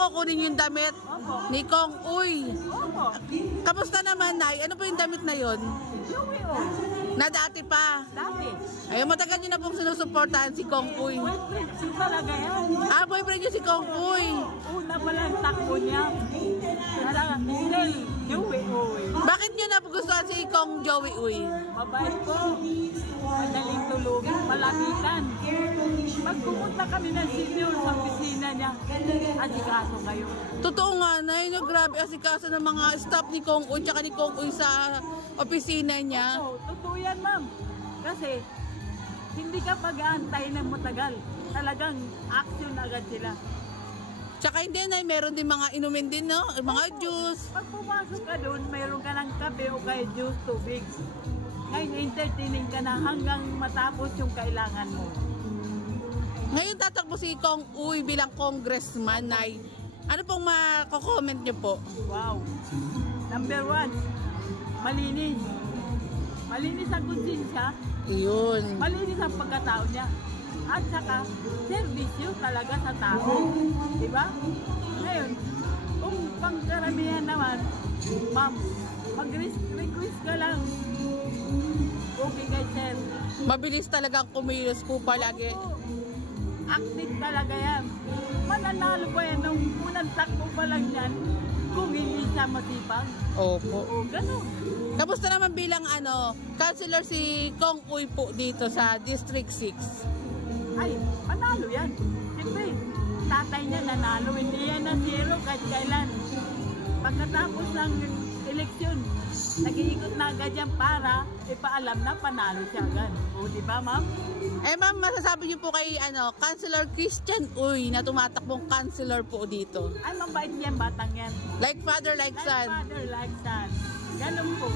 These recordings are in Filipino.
kukunin yung damit ni Kong Uy. Kamusta naman, Nay? Ano po yung damit na yon? Na dati pa? Dati. Ay, matagal niyo na pong sinusuportahan si Kong Uy. Boyfriend talaga yan. Ah, boyfriend niyo si Kong Uy. Una pa lang takbo niya. Talaga, Joey Uy. Bakit niyo napugustuhan si Kong Joey Uy? Mabait ko. Madaling tulungin, malapitan. Pag pumunta kami ng senior sa opisina niya, asikaso kayo. Totoo nga, Nay, no, grabe asikaso ng mga staff ni Kong Uy tsaka ni Kong Uy sa opisina niya. Oo, totoo yan, ma'am. Kasi, hindi ka pag-aantay ng matagal. Talagang action agad sila. Tsaka hindi, Nay, meron din mga inumin din, no? Mga juice. Pag pumasok ka doon, mayroon ka ng kape o kaya juice, tubig. Ngayon, entertaining ka na hanggang matapos yung kailangan mo. Ngayon tatakbo si Kong Uy bilang congressman, Nay. Ano pong mako-comment niyo po? Wow. Number 1, malinis. Malinis ang konsensya. Iyon. Malinis ang pagkatao niya. At saka, servisyo talaga sa tao. Diba? Ngayon, kung pangkaramihan naman, ma'am, mag-request ka lang. Okay kay sir. Mabilis talagang kumilos po palagi. Active talaga yan. Mananalo pa yan nung unang takbo pa lang yan kung hindi siya masipag. Opo. O, gano'n. Kamusta naman bilang councilor si Kong Uy po dito sa District 6? Ay, panalo yan. Siyempre, tatay niya nanalo. Hindi yan na zero kahit kailan. Pagkatapos ng eleksyon, nag-iikot na agad yan para ipaalam na panalo siya agad. O, di ba, ma'am? Eh, ma'am, masasabi niyo po kay Councilor Christian Uy na tumatakbong councilor po dito. Ay, mabait yan, batang yan. Like father, like son. Like father, like son. Ganun po.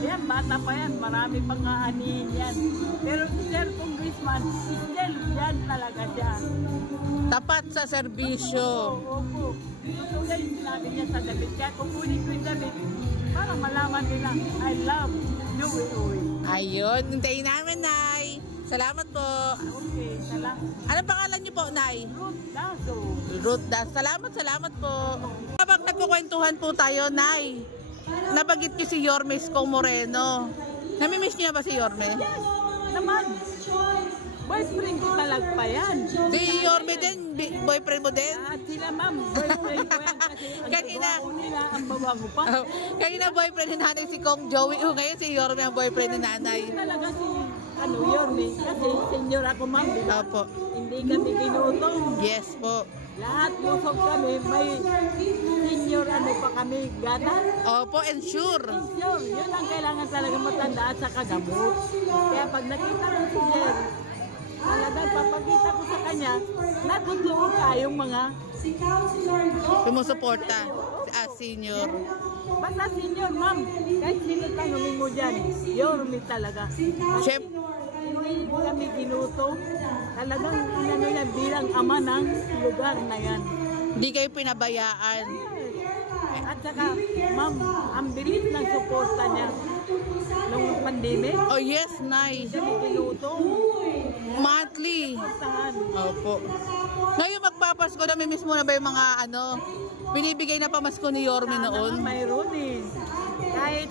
Yan, bata pa yan. Marami pang aanihin yan. Pero sir congressman, still yan talaga siya. Tapat sa serbisyo. Opo. Totoo yan yung sinabi niya sa damit. Kaya kukunin ko yung damit para malaman nila, I love Joey Uy. Ayun, hintayin namin, Nay. Salamat po. Okay, salamat. Anong pangalan niyo po, Nay? Ruth Dazo. Ruth Dazo. Salamat po. Kapag nagkukwentuhan po tayo, Nay, nabagit niyo si Yorme Isko Moreno. Namimiss niyo na ba si Yorme? Yes, naman. Boyfriend ko talagpa yan. Si Yorme din, boyfriend mo din? At sila, ma'am, boyfriend ko yan kasi Kanina, ang nila, ang babango pa. kanina boyfriend ni nanay si Kong Joey. Ngayon si Yorme ang boyfriend ni nanay. Talaga si Yorme. Kasi senior ako, ma'am. Diba? Opo. Hindi kami kinutong. Yes po. Lahat busog kami. May senior pa kami. Ganas. Opo, ensure. Sure, yun ang kailangan talaga matanda at saka gamot. Kaya pag nakita ko si Sir, talagang papakita ko sa kanya, natutuwa tayong mga Sumusuporta as senior. basta senior, ma'am. Kahit sino tanongin mo dyan, Yorme talaga. Siyempre, Hindi kami ginuto. Talagang inano yan bilang ama ng lugar na yan. hindi kayo pinabayaan. At saka, ma'am, ang bilis ng suporta niya nung pandemic. Oh yes, Nay. Kami ginuto. Monthly. Suportahan. Opo. Ngayon magpapasko, namimiss mo na ba yung mga binibigay na pamasko ni Yorme noon? Sana mayroon eh. Kahit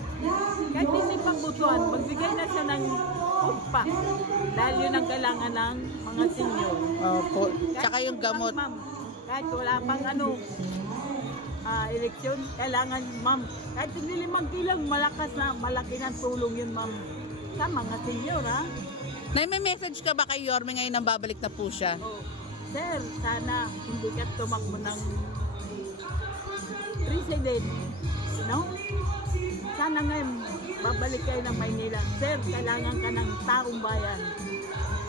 hindi pangbutuan, magbigay na siya ng pa. Dahil yun ang kailangan ng mga senior. Opo. Tsaka yung gamot. Ma'am, kahit wala pang eleksyon, kailangan, ma'am, kahit hindi 5 kilang malakas na, malaki ng tulong yun, ma'am, sa mga senior, ha? Nay, may message ka ba kay Yorme ngayon nang babalik na po siya? Oh, sir, sana hindi ka tumakbo ng president, no? Sana ngayon, babalik kayo ng Maynila. Sir, kailangan ka ng taong bayan.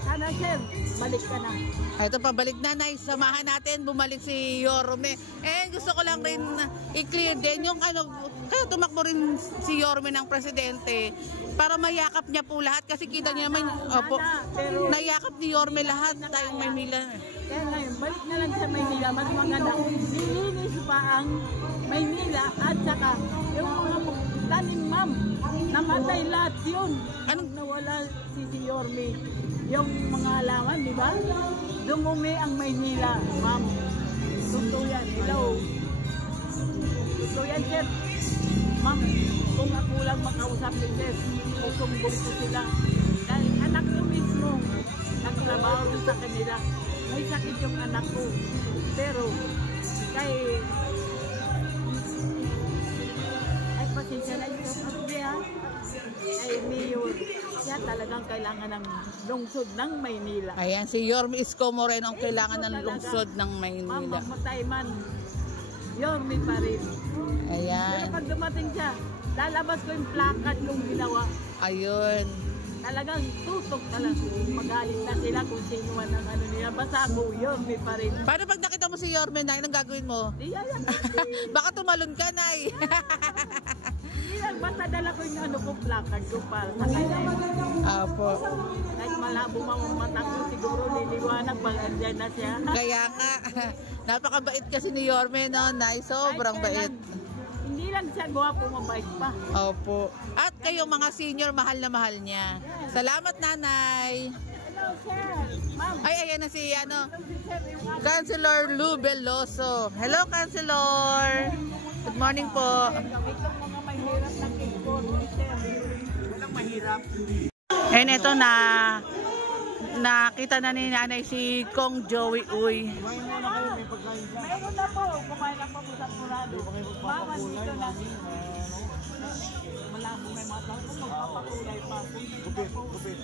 Sana, sir, balik ka na. Ito, pabalik na, Nay. Samahan natin, bumalik si Yorme. Gusto ko lang rin i-clear din yung kaya tumakbo rin si Yorme ng presidente para mayakap niya po lahat kasi kita niya naman, opo, nayakap ni Yorme lahat tayong Maynila. Kaya ngayon, balik na lang sa Maynila, mas maganda. Nilinis pa ang Maynila at saka yung mga tanim, ma'am, namatay lahat yun. Anong nawala si Yorme? Yung mga halaman, di ba? Dumumi ang Maynila, ma'am. Totoo yan. Hello. Totoo yan, sir. Ma'am, kung ako lang makausap ni sir, susumbong ko sila. Dahil anak ko mismo, nagtrabaho doon sa kanila. May sakit yung anak ko. Pero, ay pasensya na ito. Ay Mayor, siya talagang kailangan ng lungsod ng Maynila. Ayan, si Yorme Isko Moreno ang kailangan ng lungsod ng Maynila. Ma'am, mamatay man, Yorme pa rin. Ayan. Pero pag dumating siya, lalabas ko yung placard kong ginawa. Ayun. Talagang tutok talaga. Magalit na sila kung sino man ang ano nila. Basta ako, Yorme pa rin. Paano pag nakita mo si Yorme na, anong gagawin mo? Di yan. Baka tumalon ka, Nay. Hindi lang, basta dala ko yung ano ko, placard ko para sa kanya. Apo. Kahit malabo mga mata ko, siguro niliwanag pag andyan na siya. Kaya nga, napakabait kasi ni Yorme, no, Nay? Sobrang bait. Hindi lang siya gwapo, mabait pa. Opo. At kayong mga senior, mahal na mahal niya. Salamat, Nanay. Hello, sir. Ma'am. Ay, ayan na si, ano, Sir, yung Councilor Lou Veloso. Hello, Councilor. Good morning po. itong mga mahirap na kikot, sir. Walang mahirap. And ito na, nakita na ni Nanay si Kong Joey Uy. Meron na po, kumain lang po sa Purado. Mama, dito na. Malabo may mga tao kung magpapakulay pa. Gupit.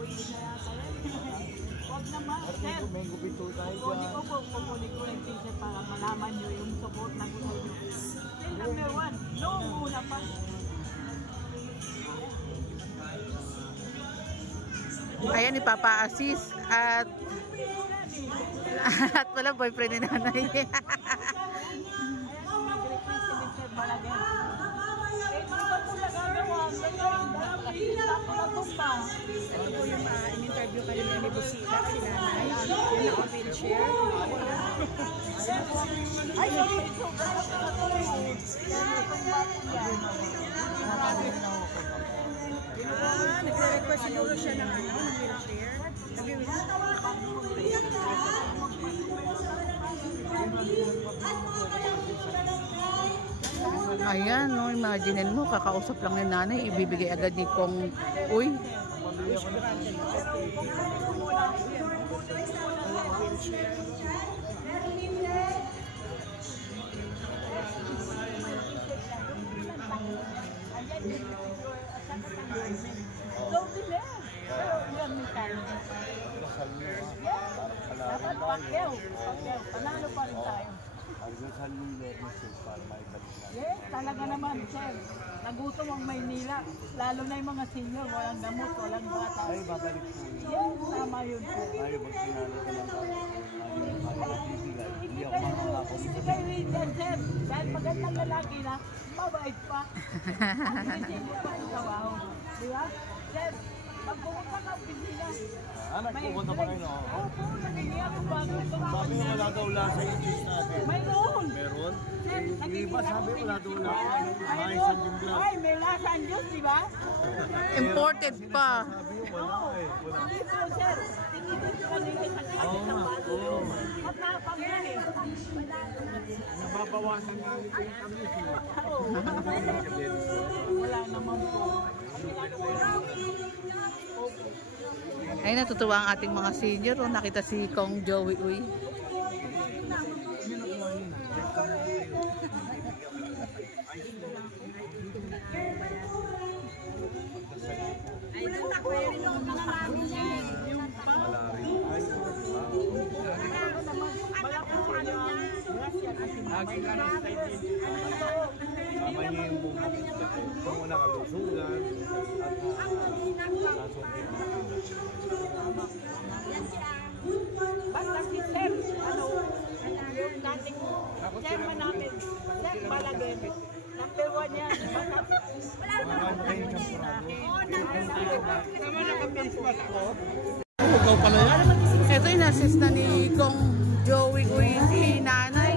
Pwede na yata yan. Huwag naman, sir. Kukunin ko yung t-shirt para malaman nyo yung support na gusto nyo. Then number 1, no muna pa. Ayan, ni Papa Asis at wala boyfriend ni Nanay. Ito po yung in-interview kanina ni Busita, si Nanay. Yun na open share. Nagre-request siguro siya ng wheelchair. Ayan, no, imagine mo, kakausap lang ni Nanay, ibibigay agad ni Kong Uy. Dapat pakyaw. Panalo pa rin tayo. Yes, talaga naman, sir. Nagutom ang Maynila. Lalo na yung mga senior, walang gamot, walang bata. Ay, babalik po yun. Yes, tama yun po. Tayo, pag sinalo ka ng Hindi kayo rin dyan, sir. Dahil magandang lalaki na, mabait pa. Ang senior pa yung trabaho. Di ba? Sir, pag pumunta ka opisina, nagpupunta pa kayo, no? opo, nagiging ako bago. Sabi mo wala daw lasa yung cheese natin. Mayroon. Meron? Sir, Yung iba sabi wala daw lasa. Ay, Mayroon. sa jungla. Ay, may lasa ang Diyos, di ba? Imported pa. Sabi mo wala eh. Wala. Hindi po, sir. Tinitip ko kanina sa kasi Oo sa nga, baso. oo. Matapang yan eh. Nababawasan nga nito yung tamis. Oo. Wala naman po. Ay, natutuwa ang ating mga senior, oh, nakita si Kong Joey Uy. Ay, nagtakwari yung mga mami niya. Yung pa. Tama niya yung bumalik na ito. Kung wala kalusugan at nasungkit natin. Basta si Sir, ano, yung dating chairman namin, Sir Balaguer. Number 1 yan. Ito yung assist na ni Kong Joey Uy, si Nanay.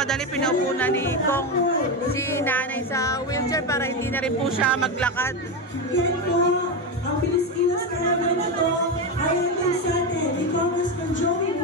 nagmamadali, pinaupo na ni Kong si nanay sa wheelchair para hindi na rin po siya maglakad. Yan po, ang bilis ilan na naman ito ay ang sa atin ni Congressman Joey